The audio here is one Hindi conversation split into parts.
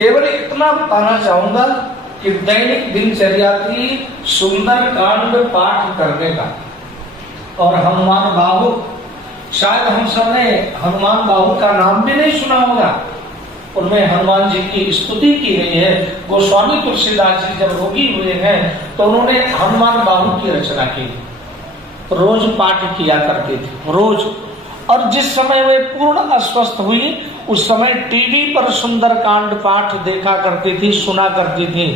केवल इतना बताना चाहूंगा कि दैनिक दिनचर्या की सुंदर कांड पाठ करने का और हनुमान बाहु, शायद हम सबने हनुमान बाहु का नाम भी नहीं सुना होगा। उनमें हनुमान जी की स्तुति की गई है। गोस्वामी तुलसीदास जी जब रोगी हुए हैं तो उन्होंने हनुमान बाहु की रचना की, रोज पाठ किया करते थे रोज। और जिस समय वे पूर्ण अस्वस्थ हुई उस समय टीवी पर सुंदर कांड पाठ देखा करती थी, सुना करती थी।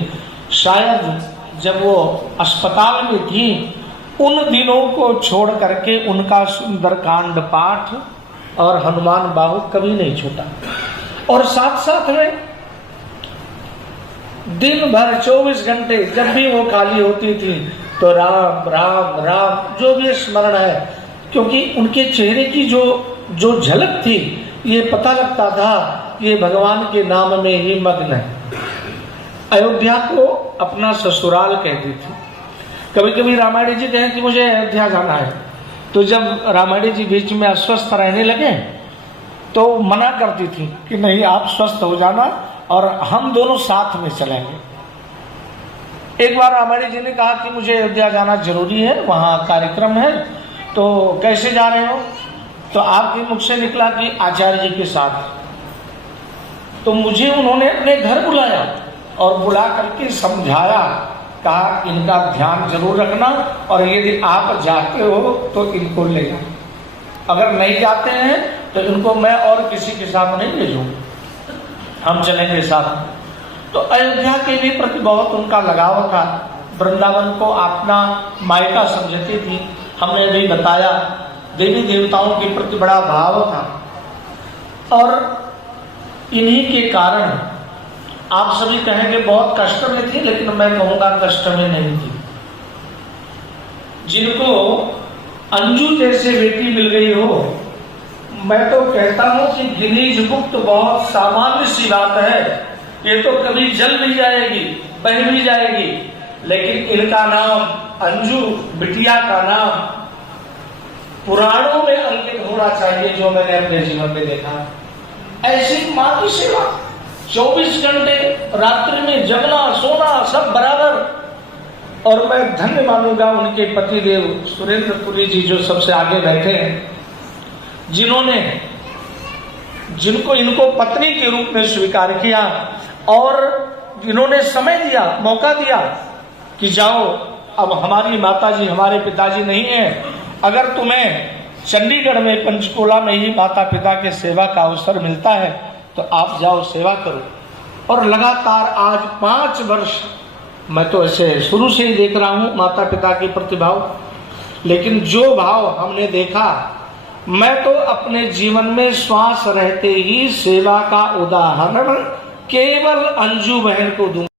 शायद जब वो अस्पताल में थी उन दिनों को छोड़ करके उनका सुंदर कांड पाठ और हनुमान बाहु कभी नहीं छूटा। और साथ साथ में दिन भर 24 घंटे जब भी वो खाली होती थी तो राम राम राम जो भी स्मरण है, क्योंकि उनके चेहरे की जो झलक थी ये पता लगता था ये भगवान के नाम में ही मग्न है। अयोध्या को अपना ससुराल कहती थी। कभी कभी रामायणी जी कहें कि मुझे अयोध्या जाना है, तो जब रामायणी जी बीच में अस्वस्थ रहने लगे तो मना करती थी कि नहीं, आप स्वस्थ हो जाना और हम दोनों साथ में चलेंगे। एक बार रामायणी जी ने कहा कि मुझे अयोध्या जाना जरूरी है, वहाँ कार्यक्रम है, तो कैसे जा रहे हो? तो आपके मुख से निकला कि आचार्य जी के साथ। तो मुझे उन्होंने अपने घर बुलाया और बुला करके समझाया, कहा इनका ध्यान जरूर रखना और यदि आप जाते हो तो इनको ले जाओ, अगर नहीं जाते हैं तो इनको मैं और किसी के साथ नहीं भेजूंगा, हम चलेंगे साथ। तो अयोध्या के भी प्रति बहुत उनका लगाव था, वृंदावन को अपना मायका समझती थी। हमने भी बताया देवी देवताओं के प्रति बड़ा भाव था और इन्हीं के कारण आप सभी कहेंगे बहुत कष्ट में थी, लेकिन मैं कहूंगा कष्ट में नहीं थी। जिनको अंजू जैसे बेटी मिल गई हो, मैं तो कहता हूं कि गिनीज बुक तो बहुत सामान्य सी बात है, ये तो कभी जल भी जाएगी, बह भी जाएगी, लेकिन इनका नाम अंजू, बिटिया का नाम पुराणों में अंकित होना चाहिए, जो मैंने अपने जीवन में देखा। ऐसी मां की सेवा 24 घंटे रात्रि में जगना सोना सब बराबर। और मैं धन्य मानूंगा उनके पतिदेव सुरेंद्रपुरी जी जो सबसे आगे बैठे हैं, जिनको इनको पत्नी के रूप में स्वीकार किया और जिन्होंने समय दिया, मौका दिया कि जाओ, अब हमारी माताजी हमारे पिताजी नहीं है, अगर तुम्हें चंडीगढ़ में पंचकुला में ही माता पिता के सेवा का अवसर मिलता है तो आप जाओ, सेवा करो। और लगातार आज 5 वर्ष मैं तो ऐसे शुरू से ही देख रहा हूं माता पिता के प्रतिभाव, लेकिन जो भाव हमने देखा, मैं तो अपने जीवन में श्वास रहते ही सेवा का उदाहरण केवल अंजू बहन को दूंगा।